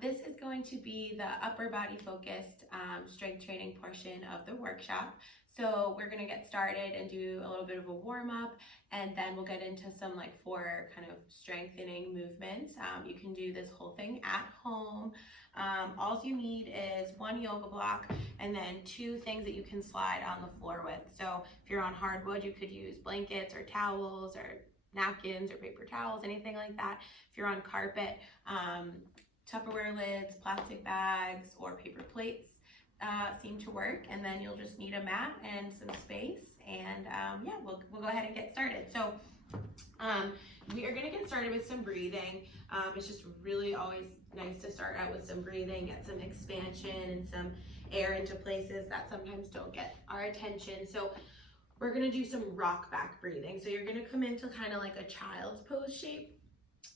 This is going to be the upper body focused strength training portion of the workshop. So we're gonna get started and do a little bit of a warm up, and then we'll get into some like 4 kind of strengthening movements. You can do this whole thing at home. All you need is 1 yoga block and then 2 things that you can slide on the floor with. So if you're on hardwood, you could use blankets or towels or napkins or paper towels, anything like that. If you're on carpet, Tupperware lids, plastic bags, or paper plates seem to work. And then you'll just need a mat and some space, and yeah, we'll go ahead and get started. So we are going to get started with some breathing. It's just really always nice to start out with some breathing, get some expansion and some air into places that sometimes don't get our attention. So we're going to do some rock back breathing. So you're going to come into kind of like a child's pose shape.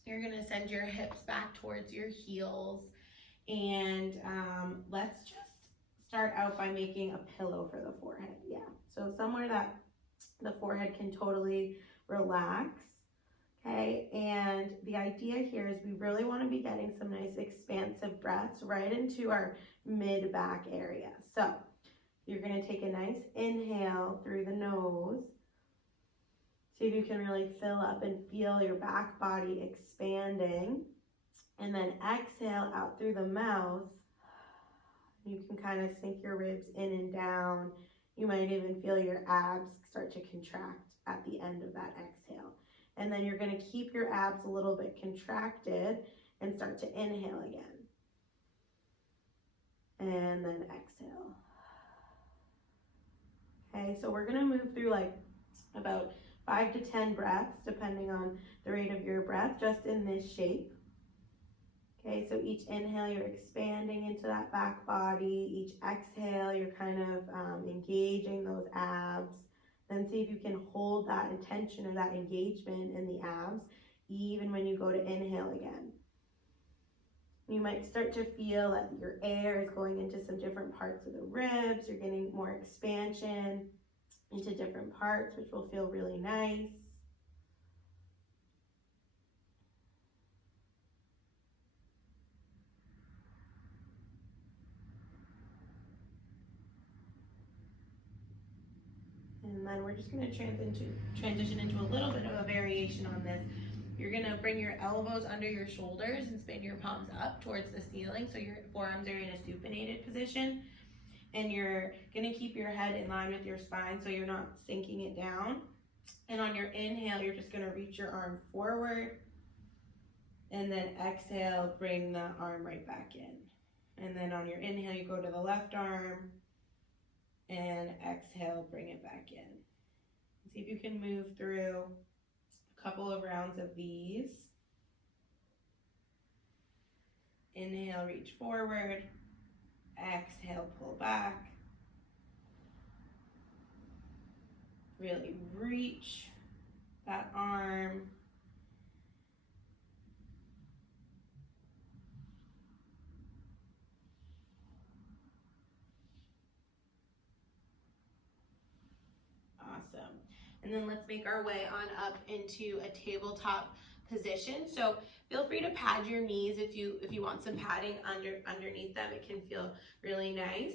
You're going to send your hips back towards your heels, and let's just start out by making a pillow for the forehead. Yeah, so somewhere that the forehead can totally relax. Okay, and the idea here is we really want to be getting some nice expansive breaths right into our mid-back area. So you're going to take a nice inhale through the nose. See if you can really fill up and feel your back body expanding. And then exhale out through the mouth. You can kind of sink your ribs in and down. You might even feel your abs start to contract at the end of that exhale. And then you're going to keep your abs a little bit contracted and start to inhale again. And then exhale. Okay, so we're going to move through like about 5 to 10 breaths, depending on the rate of your breath, just in this shape. Okay, so each inhale, you're expanding into that back body. Each exhale, you're kind of engaging those abs. Then see if you can hold that intention or that engagement in the abs, even when you go to inhale again. You might start to feel that your air is going into some different parts of the ribs. You're getting more expansion into different parts, which will feel really nice. And then we're just going to transition into a little bit of a variation on this. You're going to bring your elbows under your shoulders and spin your palms up towards the ceiling, so your forearms are in a supinated position. And you're going to keep your head in line with your spine so you're not sinking it down. And on your inhale, you're just going to reach your arm forward. And then exhale, bring the arm right back in. And then on your inhale, you go to the left arm. And exhale, bring it back in. See if you can move through a couple of rounds of these. Inhale, reach forward. Exhale, pull back. Really reach that arm. Awesome. And then let's make our way on up into a tabletop position. So feel free to pad your knees if you want some padding underneath them. It can feel really nice.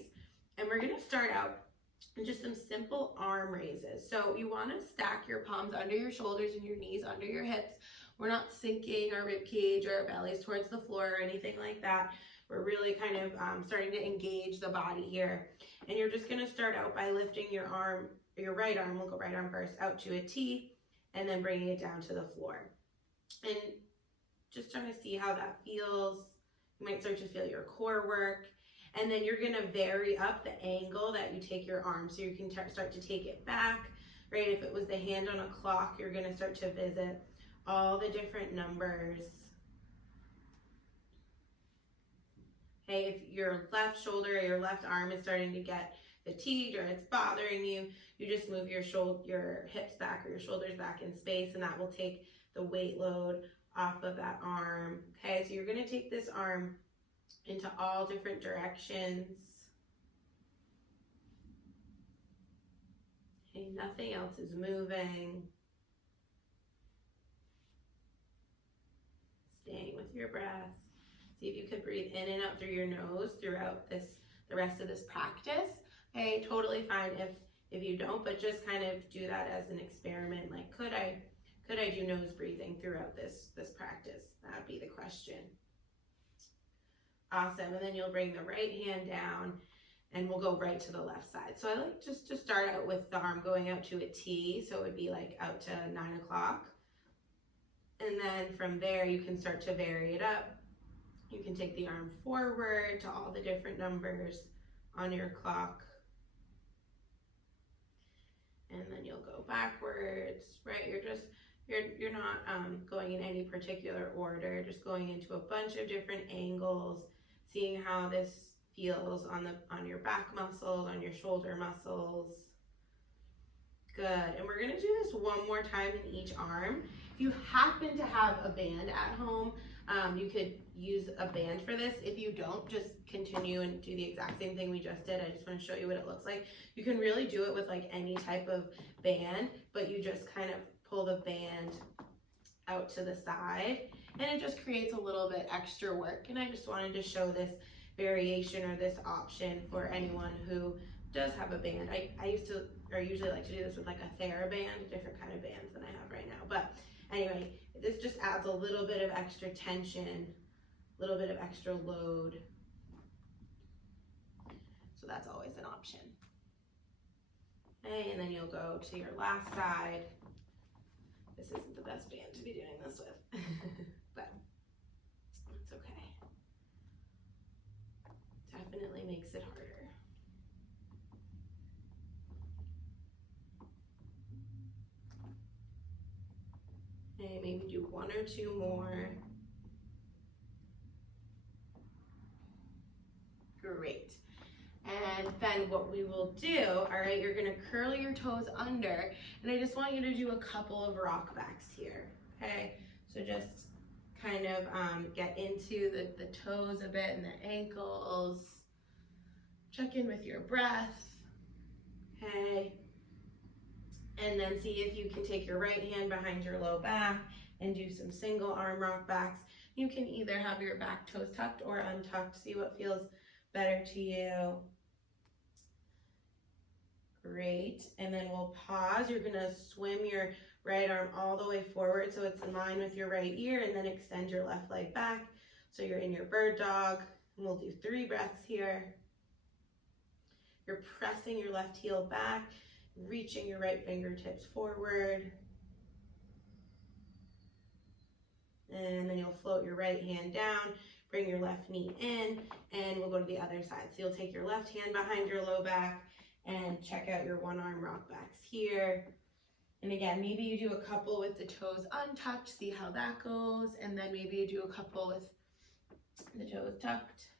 And we're going to start out with just some simple arm raises. So you want to stack your palms under your shoulders and your knees under your hips. We're not sinking our rib cage or our bellies towards the floor or anything like that. We're really kind of starting to engage the body here. And you're just going to start out by lifting your arm, your right arm, we'll go right arm first, out to a T, and then bringing it down to the floor. And just trying to see how that feels. You might start to feel your core work. And then you're going to vary up the angle that you take your arm. So you can start to take it back, right? If it was the hand on a clock, you're going to start to visit all the different numbers. Okay, if your left shoulder or your left arm is starting to get fatigued or it's bothering you, you just move your hips back or your shoulders back in space, and that will take the weight load off of that arm. Okay, so you're going to take this arm into all different directions. Okay, nothing else is moving. Staying with your breath. See if you could breathe in and out through your nose throughout the rest of this practice. Okay, totally fine if you don't, but just kind of do that as an experiment. Like, could I do nose breathing throughout this practice? That would be the question. Awesome, and then you'll bring the right hand down and we'll go right to the left side. So I like just to start out with the arm going out to a T, so it would be like out to 9 o'clock. And then from there you can start to vary it up. You can take the arm forward to all the different numbers on your clock. And then you'll go backwards, right? You're not going in any particular order, just going into a bunch of different angles, seeing how this feels on your back muscles, on your shoulder muscles. Good, and we're gonna do this one more time in each arm. If you happen to have a band at home, you could use a band for this. If you don't, just continue and do the exact same thing we just did. I just want to show you what it looks like. You can really do it with like any type of band, but you just kind of pull the band out to the side and it just creates a little bit extra work. And I just wanted to show this variation or this option for anyone who does have a band. I usually like to do this with like a TheraBand, a different kind of bands than I have right now. But anyway, this just adds a little bit of extra tension, a little bit of extra load. So that's always an option. Okay, and then you'll go to your last side. This isn't the best band to be doing this with, but it's okay. Definitely makes it harder. Okay, maybe do one or two more. Great. And then what we will do, all right, you're gonna curl your toes under, and I just want you to do a couple of rock backs here, okay? So just kind of get into the toes a bit and the ankles. Check in with your breath, okay? And then see if you can take your right hand behind your low back and do some single arm rock backs. You can either have your back toes tucked or untucked. See what feels better to you. Great, and then we'll pause. You're gonna swim your right arm all the way forward so it's in line with your right ear, and then extend your left leg back. So you're in your bird dog, and we'll do 3 breaths here. You're pressing your left heel back, reaching your right fingertips forward. And then you'll float your right hand down, bring your left knee in, and we'll go to the other side. So you'll take your left hand behind your low back and check out your one arm rock backs here. And again, maybe you do a couple with the toes untucked, see how that goes. And then maybe you do a couple with the toes tucked.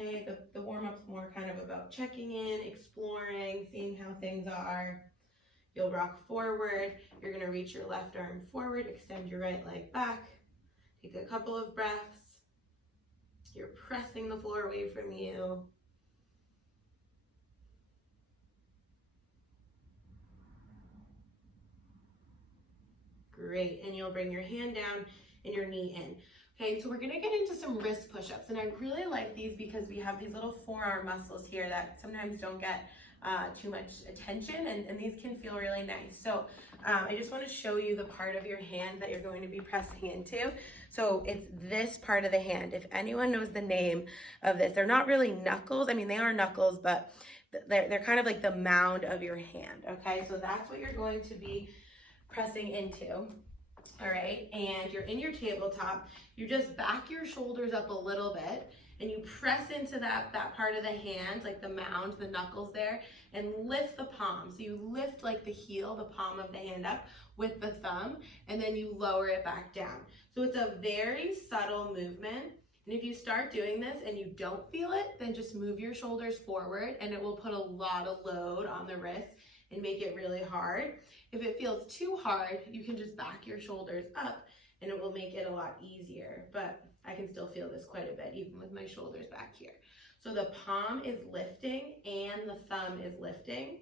Okay, the warm-up's more kind of about checking in, exploring, seeing how things are. You'll rock forward. You're gonna reach your left arm forward, extend your right leg back. Take a couple of breaths. You're pressing the floor away from you. Great, and you'll bring your hand down and your knee in. Okay, so we're gonna get into some wrist push-ups, and I really like these because we have these little forearm muscles here that sometimes don't get too much attention, and these can feel really nice. So I just want to show you the part of your hand that you're going to be pressing into. So it's this part of the hand. If anyone knows the name of this, they're not really knuckles. I mean, they are knuckles, but they're kind of like the mound of your hand, okay? So that's what you're going to be pressing into. All right, and you're in your tabletop. You just back your shoulders up a little bit, and you press into that part of the hand, like the mound, the knuckles there, and lift the palm. So you lift like the heel, the palm of the hand up with the thumb, and then you lower it back down. So it's a very subtle movement. And if you start doing this and you don't feel it, then just move your shoulders forward, and it will put a lot of load on the wrist and make it really hard. If it feels too hard, you can just back your shoulders up and it will make it a lot easier. But I can still feel this quite a bit, even with my shoulders back here. So the palm is lifting and the thumb is lifting,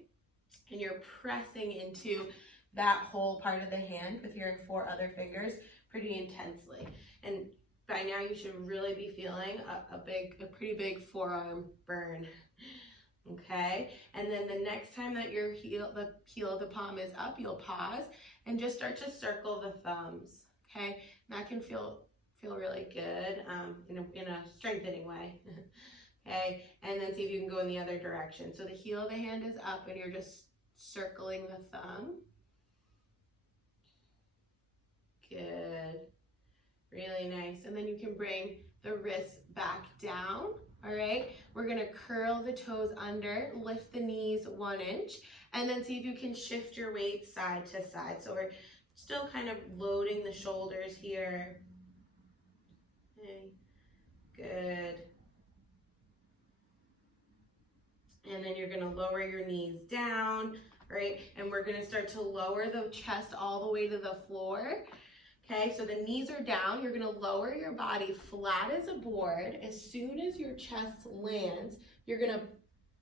and you're pressing into that whole part of the hand with your 4 other fingers pretty intensely. And by now you should really be feeling a pretty big forearm burn. Okay, and then the next time that the heel of the palm is up, you'll pause and just start to circle the thumbs. Okay, and that can feel really good in a strengthening way. Okay, and then see if you can go in the other direction. So the heel of the hand is up and you're just circling the thumb. Good, really nice. And then you can bring the wrists back down. All right, we're gonna curl the toes under, lift the knees 1 inch, and then see if you can shift your weight side to side. So we're still kind of loading the shoulders here. Okay, good. And then you're gonna lower your knees down, right? And we're gonna start to lower the chest all the way to the floor. Okay, so the knees are down. You're gonna lower your body flat as a board. As soon as your chest lands, you're gonna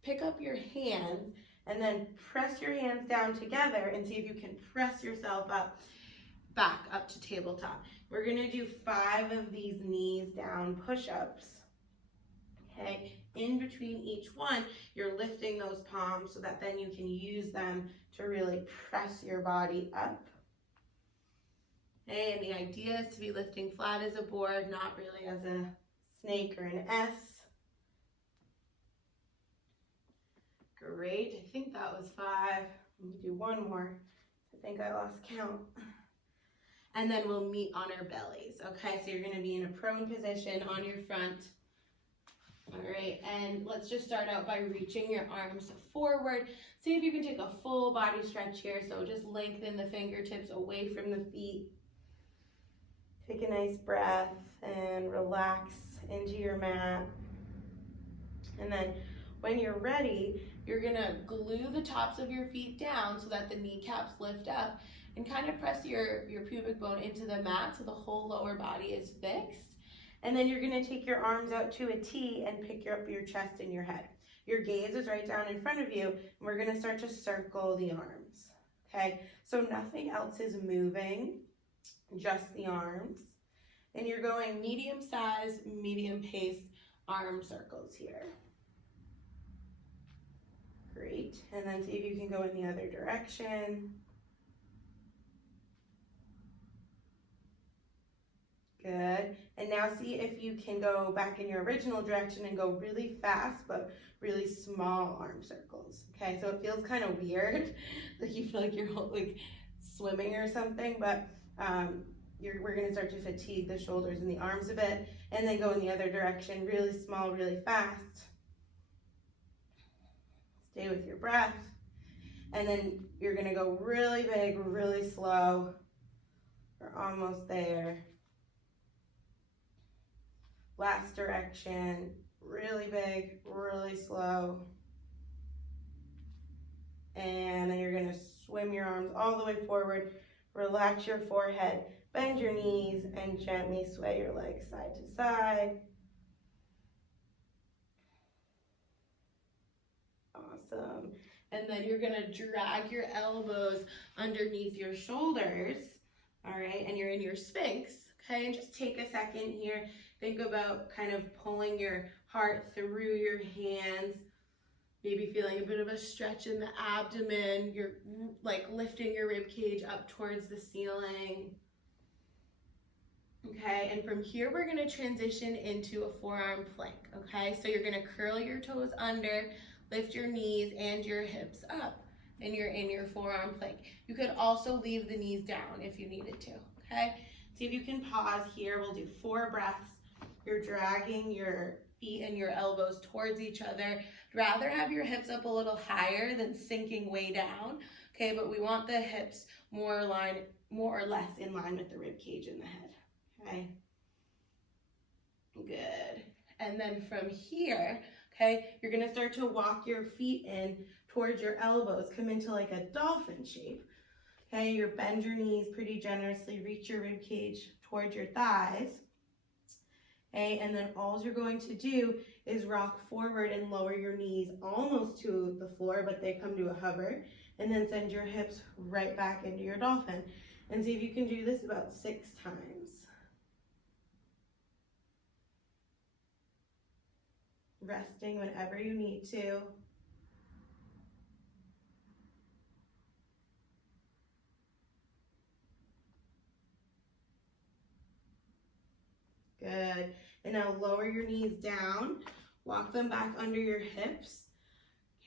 pick up your hands and then press your hands down together and see if you can press yourself back up to tabletop. We're gonna do 5 of these knees down push-ups. Okay, in between each one, you're lifting those palms so that then you can use them to really press your body up. Okay, and the idea is to be lifting flat as a board, not really as a snake or an S. Great, I think that was 5. Let me do 1 more. I think I lost count. And then we'll meet on our bellies. Okay, so you're gonna be in a prone position on your front. All right, and let's just start out by reaching your arms forward. See if you can take a full body stretch here. So just lengthen the fingertips away from the feet. Take a nice breath and relax into your mat. And then when you're ready, you're gonna glue the tops of your feet down so that the kneecaps lift up and kind of press your pubic bone into the mat so the whole lower body is fixed. And then you're gonna take your arms out to a T and pick up your chest and your head. Your gaze is right down in front of you, and we're gonna start to circle the arms, okay? So nothing else is moving, just the arms. And you're going medium size, medium pace arm circles here. Great, and then see if you can go in the other direction. Good, and now see if you can go back in your original direction and go really fast, but really small arm circles. Okay, so it feels kind of weird, like you feel like you're like swimming or something, but we're gonna start to fatigue the shoulders and the arms a bit, and then go in the other direction, really small, really fast. Stay with your breath, and then you're gonna go really big, really slow. We're almost there. Last direction, really big, really slow. And then you're gonna swim your arms all the way forward, relax your forehead, bend your knees, and gently sway your legs side to side. Awesome. And then you're gonna drag your elbows underneath your shoulders, all right? And you're in your Sphinx, okay? And just take a second here. Think about kind of pulling your heart through your hands, maybe feeling a bit of a stretch in the abdomen. You're like lifting your rib cage up towards the ceiling. Okay, and from here we're gonna transition into a forearm plank, okay? So you're gonna curl your toes under, lift your knees and your hips up, and you're in your forearm plank. You could also leave the knees down if you needed to, okay? See if you can pause here. We'll do 4 breaths. You're dragging your feet and your elbows towards each other. Rather have your hips up a little higher than sinking way down, okay? But we want the hips more or less in line with the rib cage in the head, okay? Good. And then from here, okay, you're gonna start to walk your feet in towards your elbows, come into like a dolphin shape, okay? You bend your knees pretty generously, reach your rib cage towards your thighs, okay? And then all you're going to do is rock forward and lower your knees almost to the floor, but they come to a hover, and then send your hips right back into your dolphin. And see if you can do this about 6 times. resting whenever you need to. Good. And now lower your knees down, walk them back under your hips.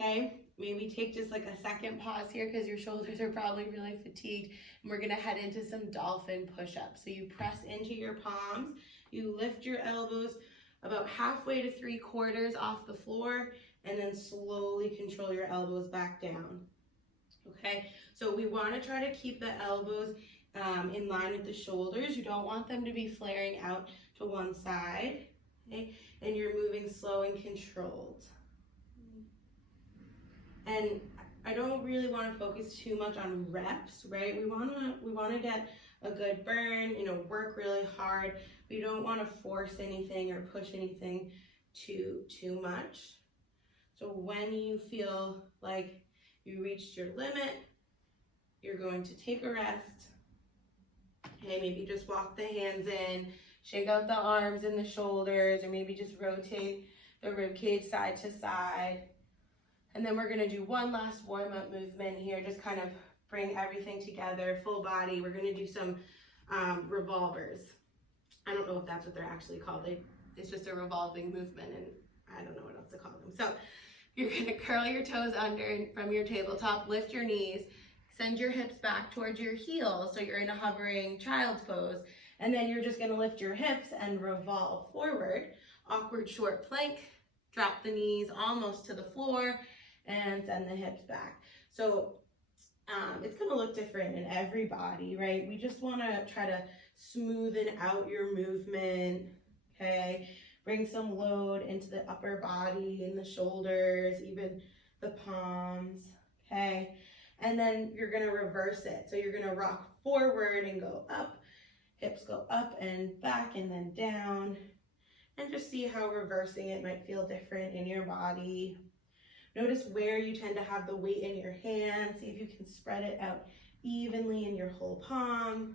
Okay, maybe take just like a second pause here because your shoulders are probably really fatigued. And we're gonna head into some dolphin push-ups. So you press into your palms, you lift your elbows about halfway to 3/4 off the floor, and then slowly control your elbows back down. Okay, so we wanna try to keep the elbows in line with the shoulders. You don't want them to be flaring out to one side, okay? And you're moving slow and controlled. And I don't really want to focus too much on reps, right? We want to get a good burn, work really hard. We don't want to force anything or push anything too much. So when you feel like you reached your limit, you're going to take a rest. Okay, maybe just walk the hands in, shake out the arms and the shoulders, or maybe just rotate the rib cage side to side. And then we're gonna do one last warm-up movement here, just kind of bring everything together, full body. We're gonna do some revolvers. I don't know if that's what they're actually called. It's just a revolving movement, and I don't know what else to call them. So you're gonna curl your toes under from your tabletop, lift your knees, send your hips back towards your heels, so you're in a hovering child's pose. And then you're just gonna lift your hips and revolve forward. Awkward short plank, drop the knees almost to the floor, and send the hips back. So it's gonna look different in every body, right? We just wanna try to smoothen out your movement, okay? Bring some load into the upper body and the shoulders, even the palms, okay? And then you're gonna reverse it. So you're gonna rock forward and go up, hips go up and back and then down, and just see how reversing it might feel different in your body. Notice where you tend to have the weight in your hand. See if you can spread it out evenly in your whole palm.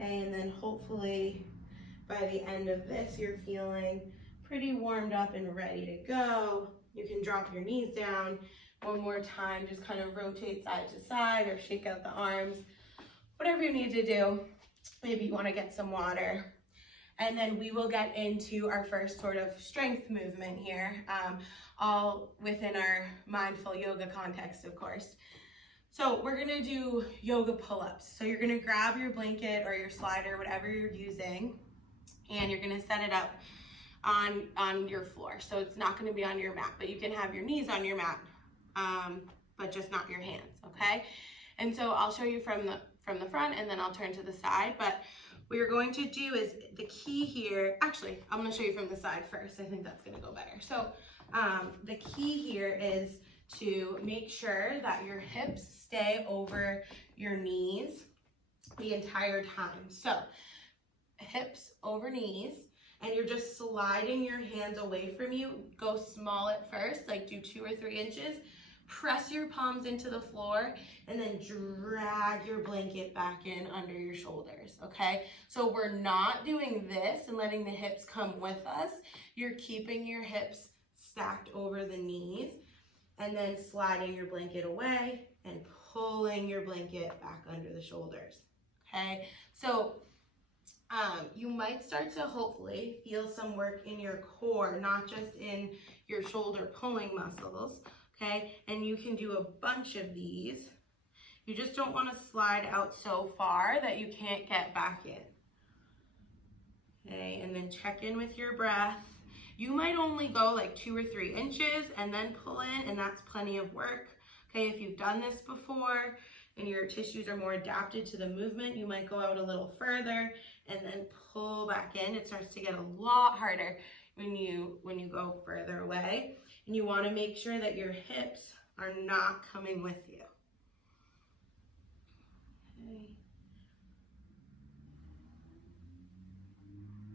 Okay, and then hopefully by the end of this, you're feeling pretty warmed up and ready to go. You can drop your knees down one more time, just kind of rotate side to side or shake out the arms, whatever you need to do. Maybe you want to get some water. And then we will get into our first sort of strength movement here, all within our mindful yoga context, of course. So we're gonna do yoga pull-ups. So you're gonna grab your blanket or your slider, whatever you're using, and you're gonna set it up on your floor. So it's not gonna be on your mat, but you can have your knees on your mat, but just not your hands, okay? And so I'll show you from the front, and then I'll turn to the side. But what you're going to do is, the key here, actually, I'm gonna show you from the side first. I think that's gonna go better. So the key here is to make sure that your hips stay over your knees the entire time. So hips over knees, and you're just sliding your hands away from you. Go small at first, like do 2 or 3 inches. Press your palms into the floor, and then drag your blanket back in under your shoulders, okay? So we're not doing this and letting the hips come with us. You're keeping your hips stacked over the knees, and then sliding your blanket away and pulling your blanket back under the shoulders, okay? So you might start to hopefully feel some work in your core, not just in your shoulder pulling muscles, okay? And you can do a bunch of these. You just don't want to slide out so far that you can't get back in, okay? And then check in with your breath. You might only go like 2 or 3 inches and then pull in, and that's plenty of work. Okay, if you've done this before and your tissues are more adapted to the movement, you might go out a little further and then pull back in. It starts to get a lot harder when you go further away. And you want to make sure that your hips are not coming with you. Okay.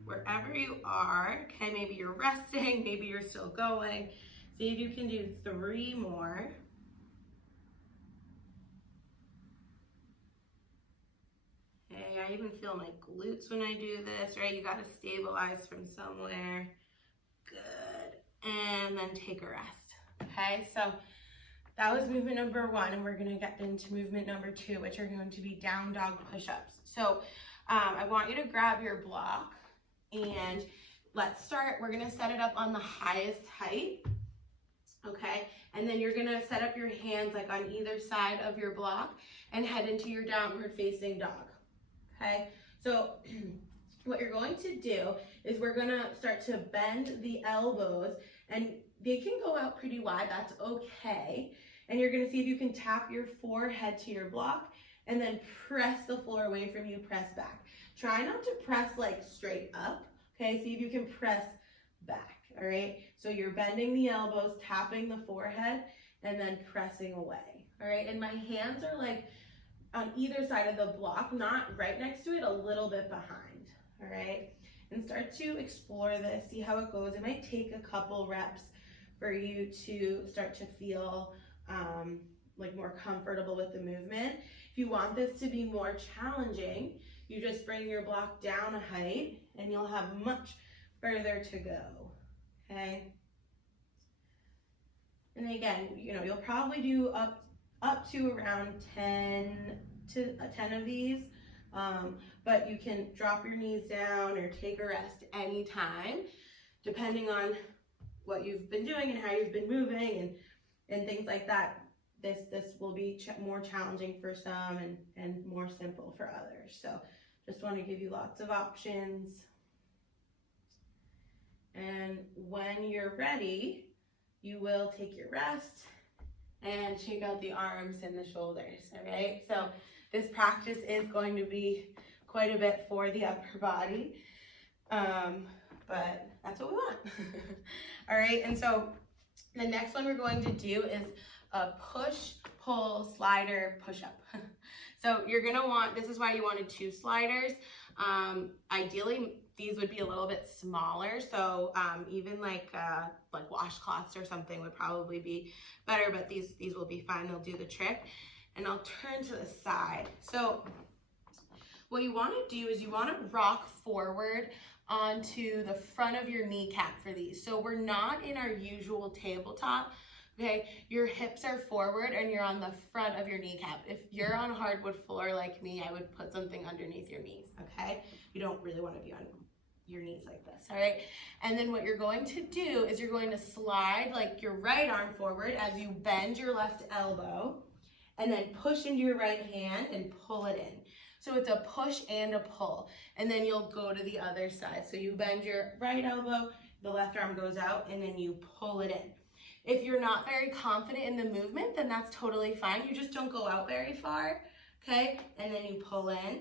Wherever you are, okay, maybe you're resting, maybe you're still going. See if you can do 3 more. Okay, I even feel my glutes when I do this, right? You got to stabilize from somewhere. Good. and then take a rest. Okay, so that was movement number 1, and we're gonna get into movement number 2, which are going to be down dog push-ups. So I want you to grab your block, and let's start. We're gonna set it up on the highest height, okay? And then you're gonna set up your hands like on either side of your block and head into your downward facing dog, okay? So what you're going to do is we're gonna start to bend the elbows, and they can go out pretty wide, that's okay. And you're gonna see if you can tap your forehead to your block and then press the floor away from you, press back. Try not to press like straight up, okay? See if you can press back, all right? So you're bending the elbows, tapping the forehead, and then pressing away, all right? And my hands are like on either side of the block, not right next to it, a little bit behind, all right? And start to explore this, see how it goes. It might take a couple reps for you to start to feel like more comfortable with the movement. If you want this to be more challenging, you just bring your block down a height and you'll have much further to go, okay? And again, you know, you'll probably do up to around 10 of these, but you can drop your knees down or take a rest anytime, depending on what you've been doing and how you've been moving and things like that. This will be more challenging for some and more simple for others. So just want to give you lots of options. And when you're ready, you will take your rest and shake out the arms and the shoulders, all right? So this practice is going to be quite a bit for the upper body, but that's what we want. All right, and so the next one we're going to do is a push, pull, slider, push-up. So you're gonna want, this is why you wanted 2 sliders. Ideally, these would be a little bit smaller, so even like washcloths or something would probably be better, but these will be fine, they'll do the trick. And I'll turn to the side. So what you wanna do is you wanna rock forward onto the front of your kneecap for these. So we're not in our usual tabletop, okay? Your hips are forward and you're on the front of your kneecap. If you're on hardwood floor like me, I would put something underneath your knees, okay? You don't really wanna be on your knees like this, all right? And then what you're going to do is you're going to slide like your right arm forward as you bend your left elbow, and then push into your right hand and pull it in. So it's a push and a pull, and then you'll go to the other side. So you bend your right elbow, the left arm goes out, and then you pull it in. If you're not very confident in the movement, then that's totally fine. You just don't go out very far, okay? And then you pull in,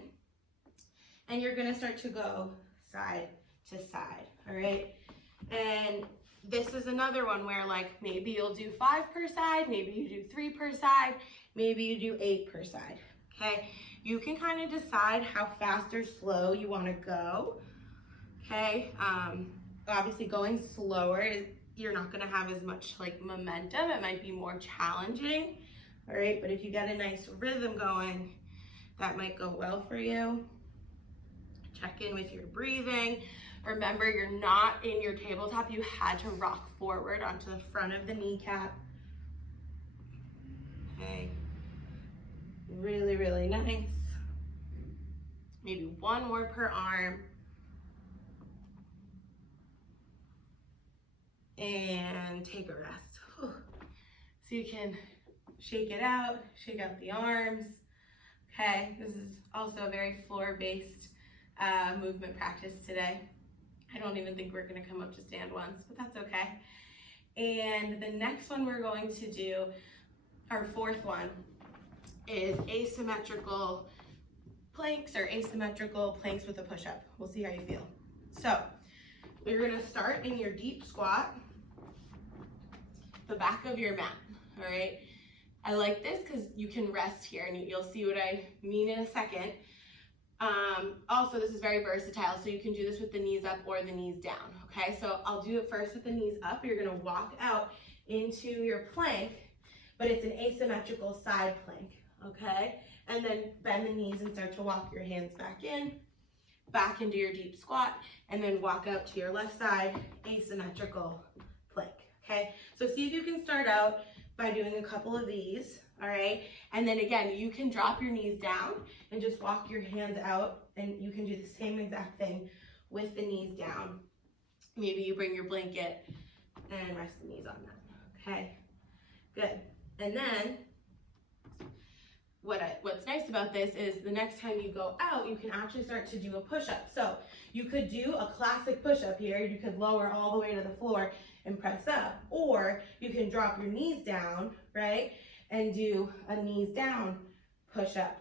and you're gonna start to go side to side, all right? And this is another one where like maybe you'll do 5 per side, maybe you do 3 per side, maybe you do 8 per side, okay? You can kind of decide how fast or slow you want to go, okay? Obviously going slower, you're not going to have as much like momentum. It might be more challenging, all right? But if you get a nice rhythm going, that might go well for you. Check in with your breathing. Remember, you're not in your tabletop. You had to rock forward onto the front of the kneecap. Okay. Really, really nice. Maybe 1 more per arm. And take a rest. So you can shake it out, shake out the arms. Okay, this is also a very floor-based movement practice today. I don't even think we're gonna come up to stand once, but that's okay. And the next one we're going to do, our 4th one, is asymmetrical planks or asymmetrical planks with a push-up. We'll see how you feel. So we're gonna start in your deep squat, the back of your mat, all right? I like this because you can rest here, and you'll see what I mean in a second. Also, this is very versatile, so you can do this with the knees up or the knees down, okay? So I'll do it first with the knees up. You're gonna walk out into your plank, but it's an asymmetrical side plank, okay? And then bend the knees and start to walk your hands back into your deep squat, and then walk out to your left side, asymmetrical plank, okay? So see if you can start out by doing a couple of these, all right? And then again, you can drop your knees down and just walk your hands out, and you can do the same exact thing with the knees down. Maybe you bring your blanket and rest the knees on that, okay? Good. And then what's nice about this is the next time you go out, you can actually start to do a push-up. So you could do a classic push-up here. You could lower all the way to the floor and press up, or you can drop your knees down, right, and do a knees down push-up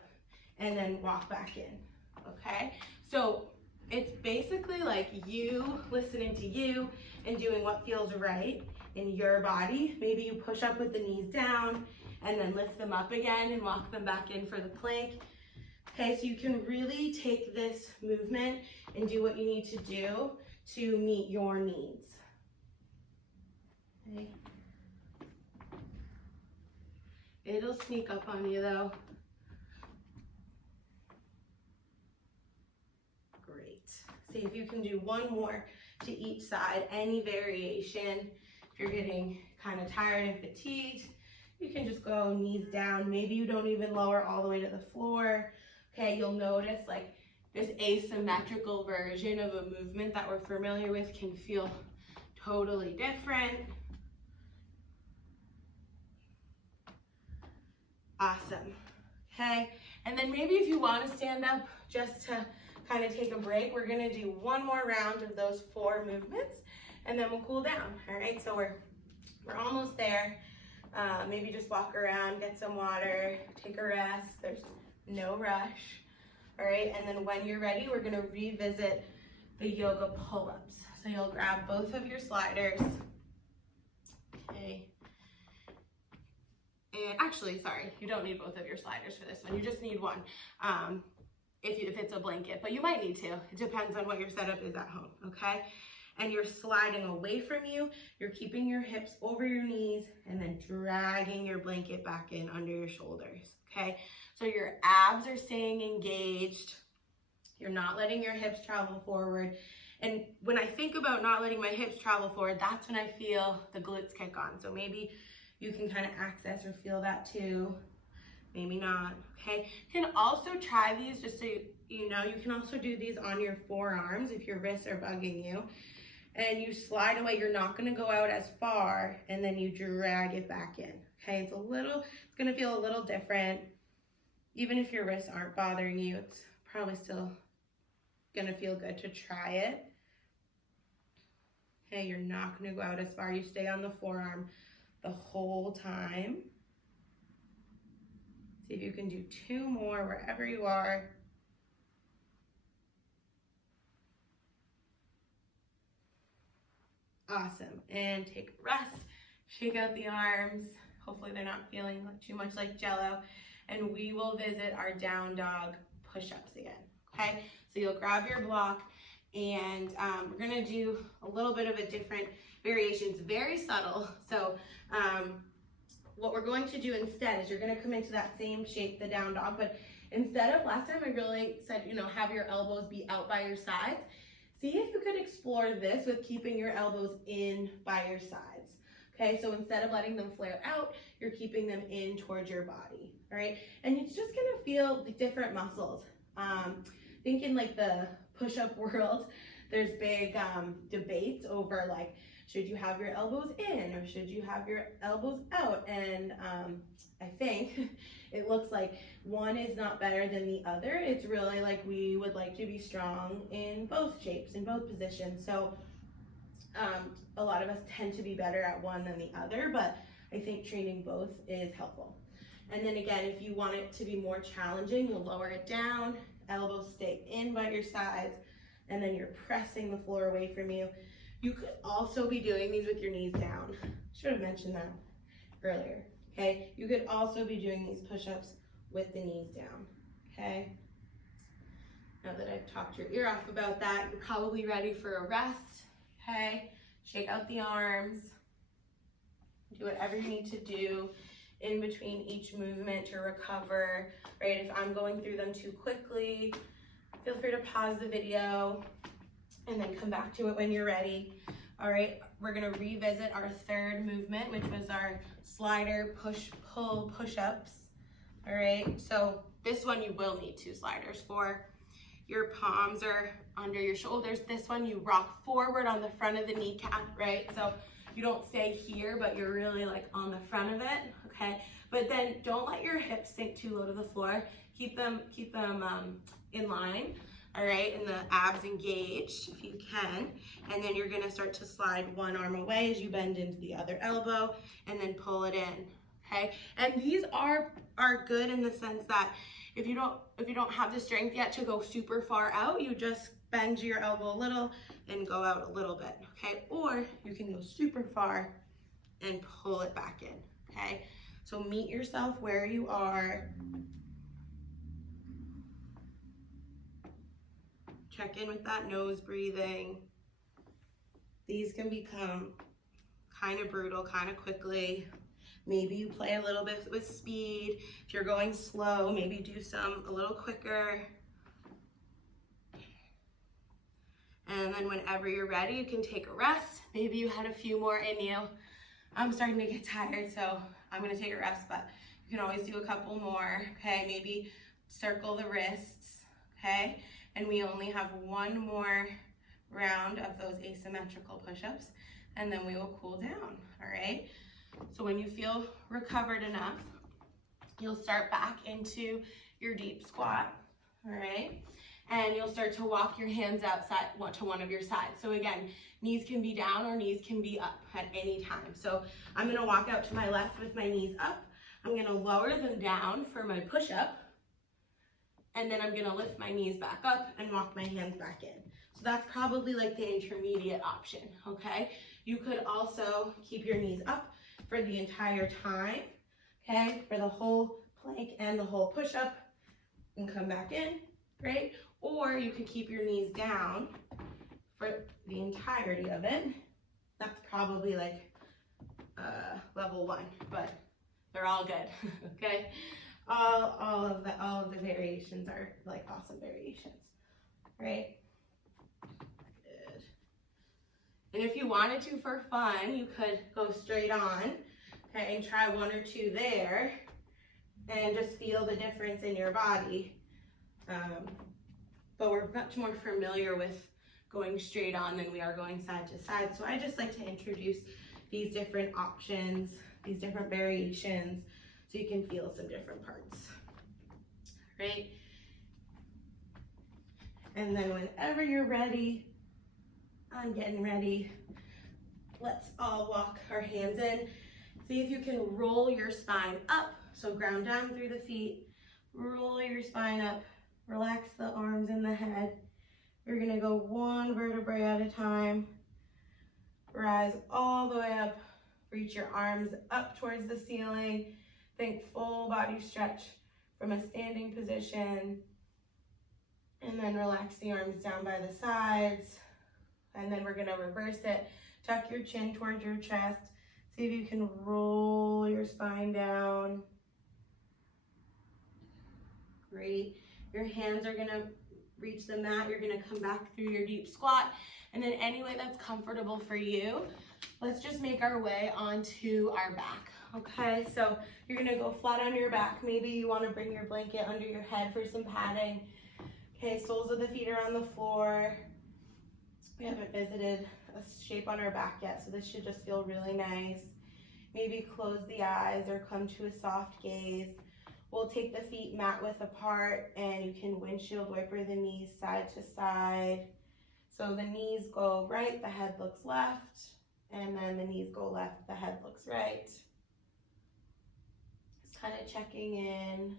and then walk back in, okay? So it's basically like you listening to you and doing what feels right in your body. Maybe you push up with the knees down and then lift them up again and walk them back in for the plank. Okay, so you can really take this movement and do what you need to do to meet your needs. Okay. It'll sneak up on you though. Great. See if you can do one more to each side, any variation. If you're getting kind of tired and fatigued, you can just go knees down. Maybe you don't even lower all the way to the floor. Okay, you'll notice like this asymmetrical version of a movement that we're familiar with can feel totally different. Awesome. Okay, and then maybe if you want to stand up just to kind of take a break, we're going to do one more round of those 4 movements, and then we'll cool down. All right, so we're almost there. Maybe just walk around, get some water, take a rest. There's no rush. All right, and then when you're ready, we're going to revisit the yoga pull-ups. So you'll grab both of your sliders. Okay. And actually, sorry, you don't need both of your sliders for this one. You just need one if it's a blanket, but you might need 2. It depends on what your setup is at home, okay? And you're sliding away from you. You're keeping your hips over your knees and then dragging your blanket back in under your shoulders, okay? So your abs are staying engaged. You're not letting your hips travel forward. And when I think about not letting my hips travel forward, that's when I feel the glutes kick on. So maybe you can kind of access or feel that too. Maybe not, okay? You can also try these, just so you know, you can also do these on your forearms if your wrists are bugging you. And you slide away, you're not gonna go out as far, and then you drag it back in, okay? It's gonna feel a little different. Even if your wrists aren't bothering you, it's probably still gonna feel good to try it. Okay, you're not gonna go out as far, you stay on the forearm the whole time. See if you can do 2 more wherever you are. Awesome, and take a rest, shake out the arms. Hopefully they're not feeling too much like Jello. And we will visit our down dog push-ups again, okay? So you'll grab your block, and we're gonna do a little bit of a different variation. It's very subtle. So what we're going to do instead is you're gonna come into that same shape, the down dog, but instead of, last time I really said, you know, have your elbows be out by your sides. See if you could explore this with keeping your elbows in by your sides. Okay, so instead of letting them flare out, you're keeping them in towards your body, all right? And it's just gonna feel the different muscles. Think in like the push-up world, there's big debates over like, should you have your elbows in or should you have your elbows out? And I think it looks like one is not better than the other. It's really like we would like to be strong in both shapes, in both positions. So a lot of us tend to be better at one than the other, but I think training both is helpful. And then again, if you want it to be more challenging, you'll lower it down, elbows stay in by your sides, and then you're pressing the floor away from you. You could also be doing these with your knees down. Should have mentioned that earlier, okay? You could also be doing these push-ups with the knees down, okay? Now that I've talked your ear off about that, you're probably ready for a rest, okay? Shake out the arms. Do whatever you need to do in between each movement to recover, right? If I'm going through them too quickly, feel free to pause the video and then come back to it when you're ready. All right, we're gonna revisit our third movement, which was our slider, push, pull, push-ups. All right, so this one you will need 2 sliders for. Your palms are under your shoulders. This one you rock forward on the front of the kneecap, right? So you don't stay here, but you're really like on the front of it, okay? But then don't let your hips sink too low to the floor. Keep them in line, all right? And the abs engaged if you can. And then you're gonna start to slide one arm away as you bend into the other elbow and then pull it in, okay? And these are good in the sense that if you don't have the strength yet to go super far out, you just bend your elbow a little and go out a little bit, okay? Or you can go super far and pull it back in, okay? So meet yourself where you are. Check in with that nose breathing. These can become kind of brutal, kind of quickly. Maybe you play a little bit with speed. If you're going slow, maybe do some a little quicker. And then whenever you're ready, you can take a rest. Maybe you had a few more in you. I'm starting to get tired, so I'm gonna take a rest, but you can always do a couple more, okay? Maybe circle the wrists, okay? And we only have one more round of those asymmetrical push-ups, and then we will cool down, all right? So when you feel recovered enough, you'll start back into your deep squat, all right? And you'll start to walk your hands outside to one of your sides. So again, knees can be down or knees can be up at any time. So I'm gonna walk out to my left with my knees up. I'm gonna lower them down for my push-up. And then I'm gonna lift my knees back up and walk my hands back in. So that's probably like the intermediate option, okay? You could also keep your knees up for the entire time, okay? For the whole plank and the whole push-up and come back in, great? Or you could keep your knees down for the entirety of it. That's probably like level 1, but they're all good, okay? All of the variations are like awesome variations, right? Good. And if you wanted to for fun, you could go straight on, okay, and try 1 or 2 there, and just feel the difference in your body. But we're much more familiar with going straight on than we are going side to side. So I just like to introduce these different options, these different variations, so you can feel some different parts, right? And then whenever you're ready, I'm getting ready, let's all walk our hands in. See if you can roll your spine up. So ground down through the feet, roll your spine up, relax the arms and the head. You're gonna go 1 vertebrae at a time. Rise all the way up, reach your arms up towards the ceiling. Think full body stretch from a standing position. And then relax the arms down by the sides. And then we're gonna reverse it. Tuck your chin towards your chest. See if you can roll your spine down. Great. Your hands are gonna reach the mat. You're gonna come back through your deep squat. And then any way that's comfortable for you, let's just make our way onto our back, okay? So you're gonna go flat on your back. Maybe you wanna bring your blanket under your head for some padding. Okay, soles of the feet are on the floor. We haven't visited a shape on our back yet, so this should just feel really nice. Maybe close the eyes or come to a soft gaze. We'll take the feet mat width apart, and you can windshield wiper the knees side to side. So the knees go right, the head looks left, and then the knees go left, the head looks right. Just kind of checking in.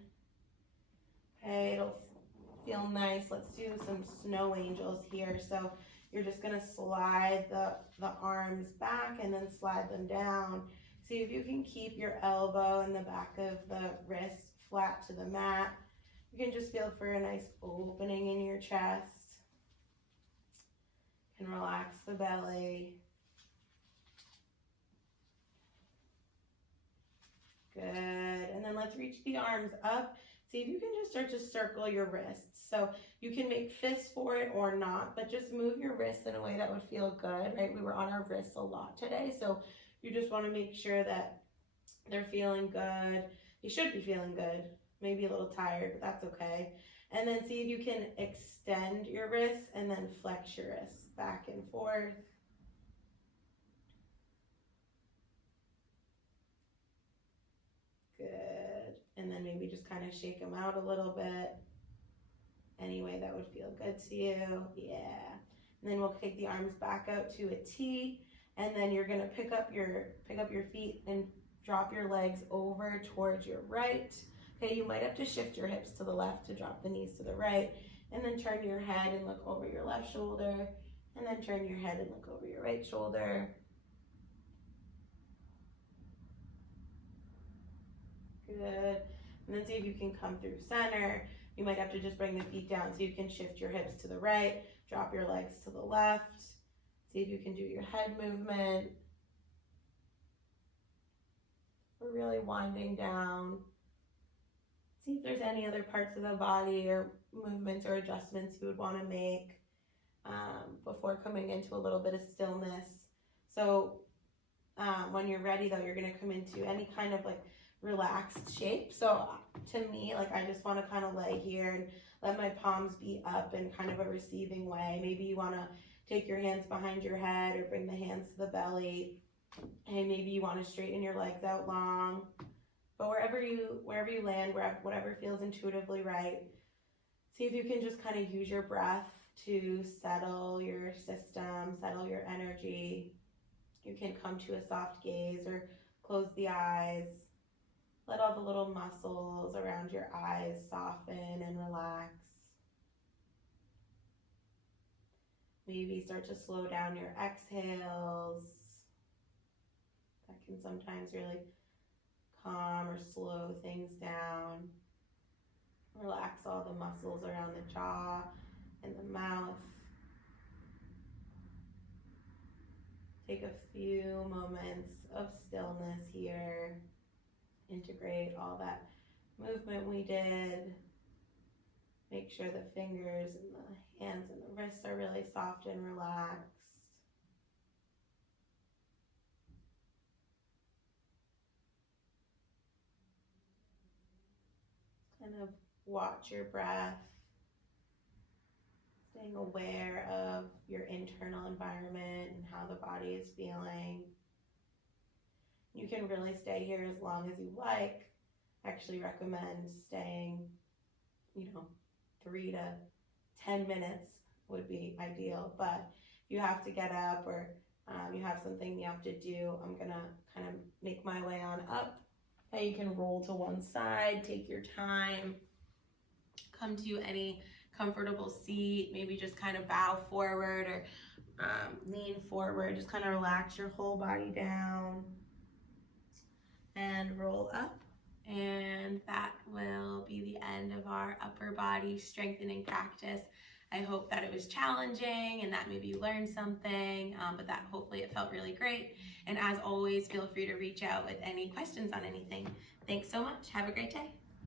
Okay, it'll feel nice. Let's do some snow angels here. So you're just gonna slide the arms back and then slide them down. See if you can keep your elbow and the back of the wrist flat to the mat. You can just feel for a nice opening in your chest. You can relax the belly. Good. And then let's reach the arms up. See if you can just start to circle your wrists. So you can make fists for it or not, but just move your wrists in a way that would feel good, right? We were on our wrists a lot today, so you just want to make sure that they're feeling good. You should be feeling good. Maybe a little tired, but that's okay. And then see if you can extend your wrists and then flex your wrists back and forth. Good. And then maybe just kind of shake them out a little bit. Any way that would feel good to you. Yeah. And then we'll take the arms back out to a T, and then you're gonna pick up your feet and drop your legs over towards your right. Okay, you might have to shift your hips to the left to drop the knees to the right, and then turn your head and look over your left shoulder, and then turn your head and look over your right shoulder. Good. And then see if you can come through center. You might have to just bring the feet down so you can shift your hips to the right, drop your legs to the left. See if you can do your head movement. We're really winding down. See if there's any other parts of the body or movements or adjustments you would want to make before coming into a little bit of stillness. So when you're ready though, you're going to come into any kind of like relaxed shape. So to me, like I just want to kind of lay here and let my palms be up in kind of a receiving way. Maybe you want to take your hands behind your head or bring the hands to the belly. And maybe you want to straighten your legs out long. But wherever you land, whatever feels intuitively right, see if you can just kind of use your breath to settle your system, settle your energy. You can come to a soft gaze or close the eyes. Let all the little muscles around your eyes soften and relax. Maybe start to slow down your exhales. That can sometimes really calm or slow things down. Relax all the muscles around the jaw and the mouth. Take a few moments of stillness here. Integrate all that movement we did. Make sure the fingers and the hands and the wrists are really soft and relaxed. Kind of watch your breath, staying aware of your internal environment and how the body is feeling. You can really stay here as long as you like. I actually recommend staying, 3 to 10 minutes would be ideal. But if you have to get up or you have something you have to do, I'm gonna kind of make my way on up. Okay, you can roll to one side, take your time, come to any comfortable seat, maybe just kind of bow forward or lean forward, just kind of relax your whole body down and roll up. And that will be the end of our upper body strengthening practice. I hope that it was challenging and that maybe you learned something, but that hopefully it felt really great. And as always, feel free to reach out with any questions on anything. Thanks so much. Have a great day.